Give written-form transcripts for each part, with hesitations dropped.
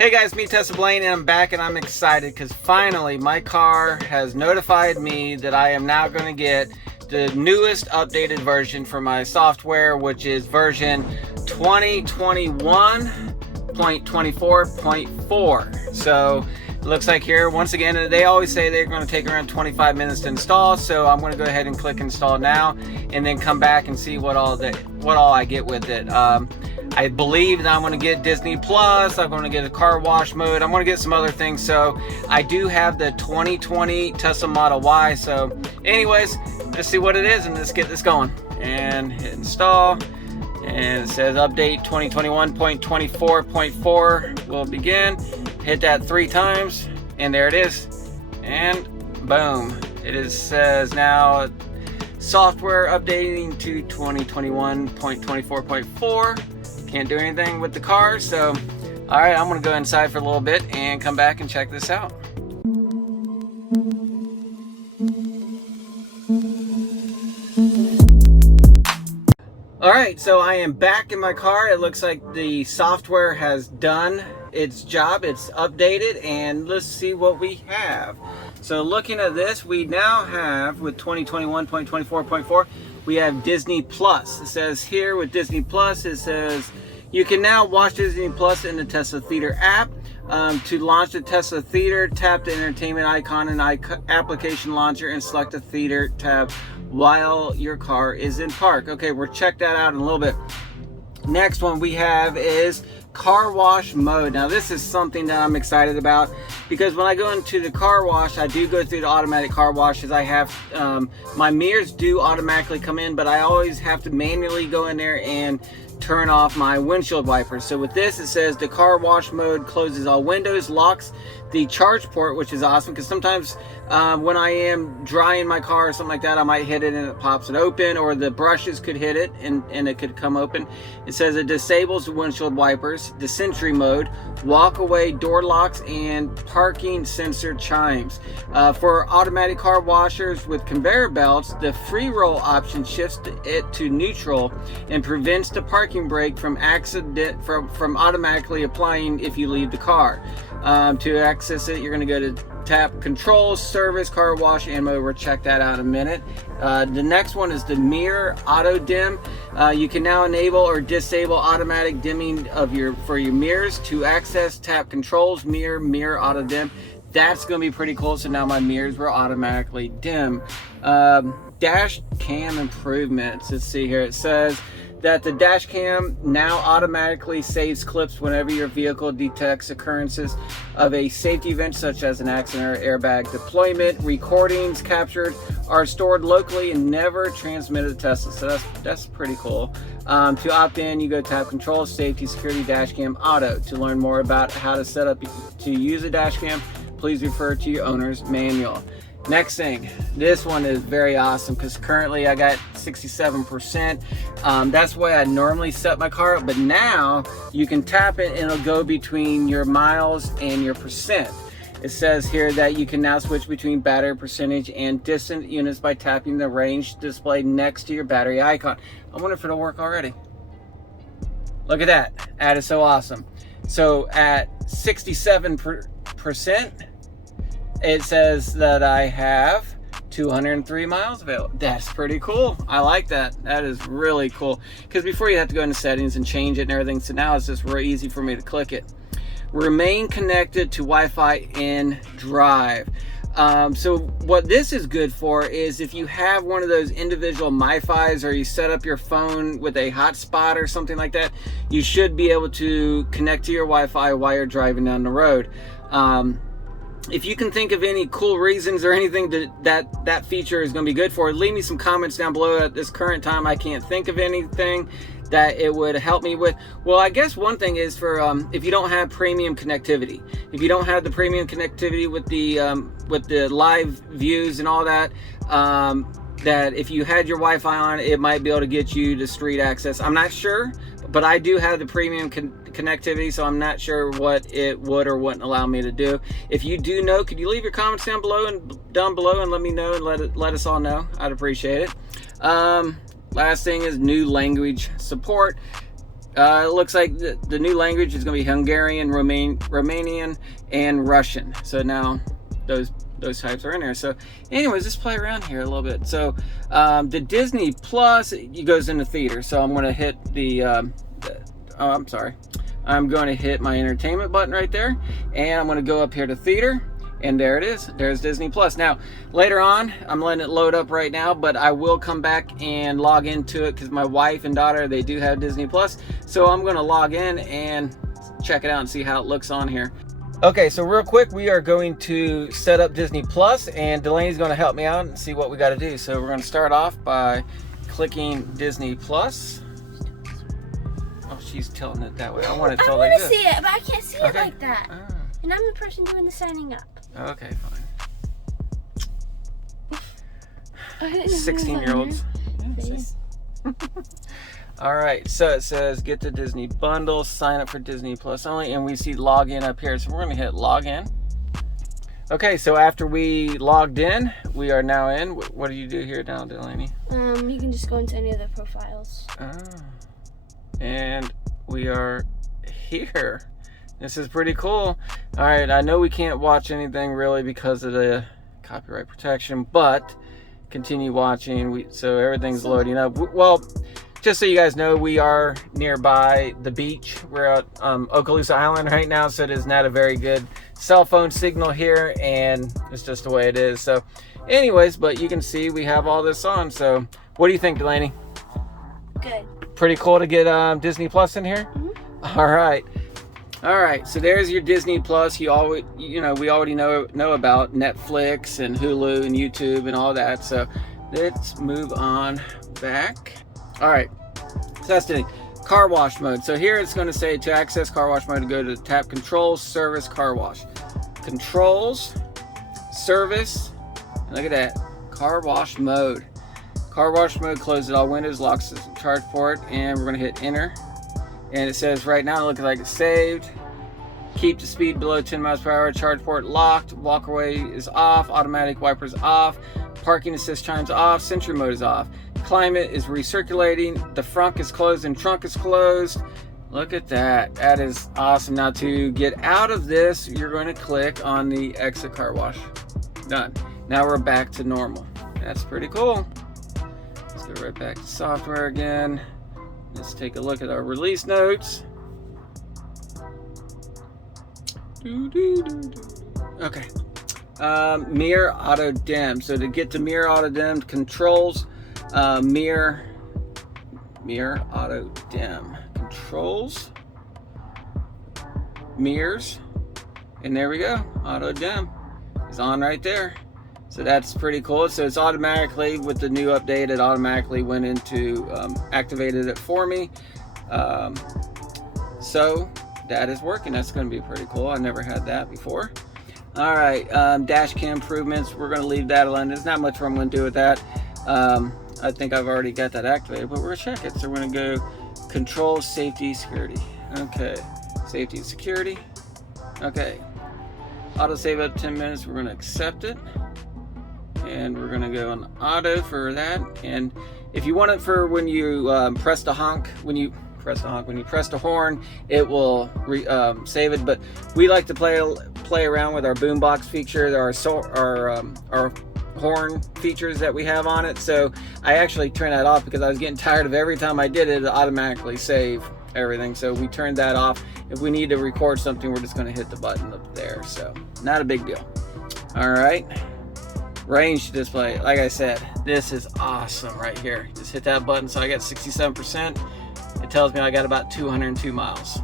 Hey guys, me Tesla Blaine, and I'm back, and I'm excited because finally my car has notified me that I am now going to get the newest updated version for my software, which is version 2021.24.4. So it looks like here, once again, they always say they're going to take around 25 minutes to install, so I'm going to go ahead and click install now and then come back and see what all I get with it. I believe that I'm going to get Disney Plus, I'm going to get a car wash mode, I'm going to get some other things. So I do have the 2020 Tesla Model Y. So anyways, let's see what it is and let's get this going. And hit install. And it says update 2021.24.4 will begin. Hit that 3 times and there it is. And boom. Says now software updating to 2021.24.4. Can't do anything with the car, so all right, I'm gonna go inside for a little bit and come back and check this out. All right, so I am back in my car. It looks like the software has done its job. It's updated, and let's see what we have. So looking at this, we now have, with 2021.24.4, we have Disney Plus. It says here with Disney Plus, it says you can now watch Disney Plus in the Tesla Theater app. To launch the Tesla Theater, tap the entertainment icon in application launcher and select the theater tab while your car is in park. Okay, we'll check that out in a little bit. Next one we have is car wash mode. Now this is something that I'm excited about because when I go into the car wash, I do go through the automatic car washes. I have my mirrors do automatically come in, but I always have to manually go in there and turn off my windshield wipers. So with this, it says the car wash mode closes all windows, locks the charge port, which is awesome because sometimes when I am drying my car or something like that, I might hit it and it pops it open, or the brushes could hit it and it could come open. It says it disables the windshield wipers, the Sentry mode, walk away door locks, and parking sensor chimes. For automatic car washers with conveyor belts, the free roll option shifts it to neutral and prevents the parking brake from automatically applying if you leave the car. To access it, you're going to go to tap controls, service, car wash, and mode. We'll check that out in a minute. The next one is the mirror auto dim. You can now enable or disable automatic dimming for your mirrors. To access, tap controls, mirror auto dim. That's going to be pretty cool. So now my mirrors will automatically dim. Dash cam improvements. Let's see here. It says that the dash cam now automatically saves clips whenever your vehicle detects occurrences of a safety event such as an accident or airbag deployment. Recordings captured are stored locally and never transmitted to Tesla. So that's pretty cool. To opt in, you go tap control, safety, security, dash cam, auto. To learn more about how to set up to use a dash cam, please refer to your owner's manual. Next thing, this one is very awesome because currently I got 67%. That's the way I normally set my car up, but now you can tap it and it'll go between your miles and your percent. It says here that you can now switch between battery percentage and distant units by tapping the range display next to your battery icon. I wonder if it'll work already. Look at that. That is so awesome. So at 67%, it says that I have 203 miles available. That's pretty cool. I like that. That is really cool. Because before you have to go into settings and change it and everything. So now it's just real easy for me to click it. Remain connected to Wi-Fi in drive. So what this is good for is if you have one of those individual MiFis or you set up your phone with a hotspot or something like that, you should be able to connect to your Wi-Fi while you're driving down the road. If you can think of any cool reasons or anything that feature is going to be good for, leave me some comments down below. At this current time, I can't think of anything that it would help me with. Well, I guess one thing is for if you don't have premium connectivity, if you don't have the premium connectivity with the live views and all that, that if you had your Wi-Fi on, it might be able to get you to street access. I'm not sure, but I do have the premium connectivity, so I'm not sure what it would or wouldn't allow me to do. If you do know, could you leave your comments down below and let me know and let us all know? I'd appreciate it. Last thing is new language support. It looks like the new language is going to be Hungarian, Romanian, and Russian. So now those types are in there. So anyways, let's play around here a little bit. So the Disney Plus, it goes into theater. So I'm going to hit I'm going to hit my entertainment button right there, and I'm going to go up here to theater, and there it is. There's Disney Plus. Now later on, I'm letting it load up right now, but I will come back and log into it because my wife and daughter, they do have Disney Plus. So I'm going to log in and check it out and see how it looks on here. Okay, so real quick, we are going to set up Disney Plus, and Delaney's going to help me out and see what we got to do. So we're going to start off by clicking Disney Plus. Oh, she's tilting it that way. I want to tilt like this. I want to see it, but I can't see it like that. Oh. And I'm the person doing the signing up. Okay, fine. 16-year-olds. All right, so it says get the Disney bundle, sign up for Disney Plus only, and we see login up here. So we're going to hit login. Okay, so after we logged in, we are now in. What do you do here now, Delaney? You can just go into any of the profiles. Oh. And we are here. This is pretty cool. All right, I know we can't watch anything really because of the copyright protection, but continue watching. So everything's loading up. Well, just so you guys know, we are nearby the beach. We're at Okaloosa Island right now, so it is not a very good cell phone signal here, and it's just the way it is. So anyways, but you can see we have all this on. So what do you think, Delaney? Good. Pretty cool to get Disney Plus in here? Mm-hmm. All right, so there's your Disney Plus. We already know about Netflix and Hulu and YouTube and all that. So let's move on back. All right, testing car wash mode. So here it's going to say to access car wash mode, go to tap controls, service, car wash. Controls, service, and look at that, car wash mode. Car wash mode closes all windows, locks the charge port, and we're going to hit enter. And it says right now, it looks like it's saved. Keep the speed below 10 miles per hour, charge port locked, walkway is off, automatic wipers off, parking assist chimes off, sentry mode is off. Climate is recirculating, the front is closed and trunk is closed. Look at that. That is awesome. Now to get out of this, you're going to click on the exit car wash. Done. Now we're back to normal. That's pretty cool. Let's go right back to software again. Let's take a look at our release notes. Okay. Mirror auto dim. So to get to mirror auto dim, controls, mirror auto dim, controls, mirrors, and there we go. Auto dim is on right there. So that's pretty cool. So it's automatically, with the new update, it automatically went into activated it for me. So that is working. That's going to be pretty cool. I never had that before. All right, dash cam improvements. We're going to leave that alone. There's not much I'm going to do with that. I think I've already got that activated, but we're going to check it. So we're going to go control, safety, security. Okay, safety and security. Okay, auto save up 10 minutes. We're going to accept it. And we're going to go on auto for that. And if you want it for when you press the honk, when you press the horn, it will save it. But we like to play around with our boombox feature, our horn features that we have on it. So I actually turned that off because I was getting tired of every time I did it, it automatically save everything. So we turned that off. If we need to record something, we're just going to hit the button up there. So not a big deal. All right. Range display. Like I said, this is awesome right here. Just hit that button. So I got 67%. It tells me I got about 202 miles.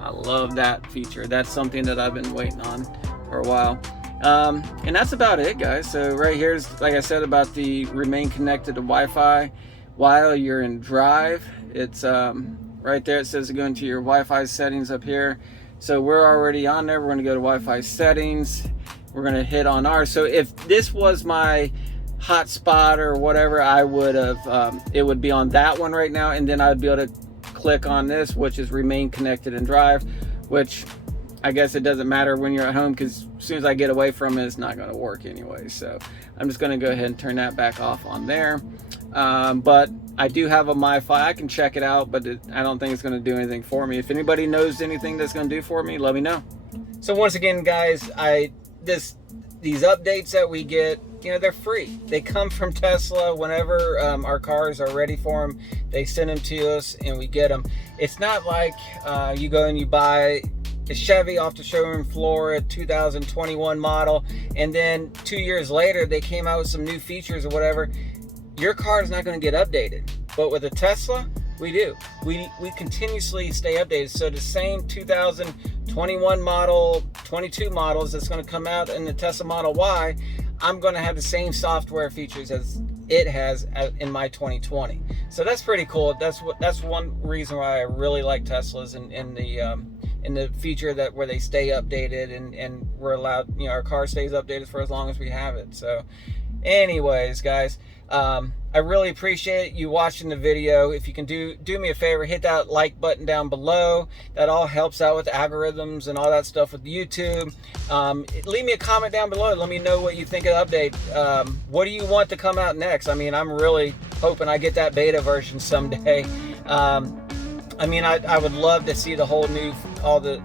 I love that feature. That's something that I've been waiting on for a while. And that's about it, guys. So right here's, like I said, about the remain connected to Wi-Fi while you're in drive. It's right there. It says to go into your Wi-Fi settings up here. So we're already on there. We're going to go to Wi-Fi settings. We're going to hit on ours. So if this was my hotspot or whatever, I would have, it would be on that one right now. And then I'd be able to click on this, which is remain connected and drive, which I guess it doesn't matter when you're at home, because as soon as I get away from it, it's not going to work anyway. So I'm just going to go ahead and turn that back off on there. But I do have a MiFi. I can check it out, but I don't think it's going to do anything for me. If anybody knows anything that's going to do for me, let me know. So once again, guys, these updates that we get, you know, they're free. They come from Tesla. Whenever our cars are ready for them, they send them to us and we get them. It's not like you go and you buy a Chevy off the showroom floor, a 2021 model, and then 2 years later they came out with some new features or whatever. Your car is not going to get updated. But with a Tesla, we do. We continuously stay updated. So the same 2021 model, 22 models that's going to come out in the Tesla Model Y, I'm going to have the same software features as it has in my 2020. So that's pretty cool. That's one reason why I really like Teslas and the feature that where they stay updated and we're allowed, you know, our car stays updated for as long as we have it. So anyways, guys, I really appreciate you watching the video. If you can do me a favor, hit that like button down below. That all helps out with algorithms and all that stuff with YouTube. Leave me a comment down below. Let me know what you think of the update. What do you want to come out next? I mean, I'm really hoping I get that beta version someday. I mean, I would love to see the whole new, all the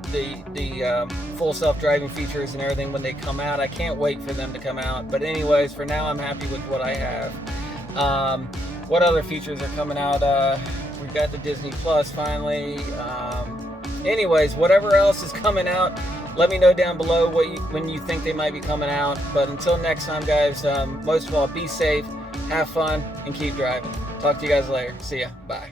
full self-driving features and everything when they come out. I can't wait for them to come out. But anyways, for now, I'm happy with what I have. What other features are coming out? We got the Disney Plus finally. Anyways, whatever else is coming out, let me know down below when you think they might be coming out. But until next time, guys, most of all, be safe, have fun, and keep driving. Talk to you guys later. See ya. Bye.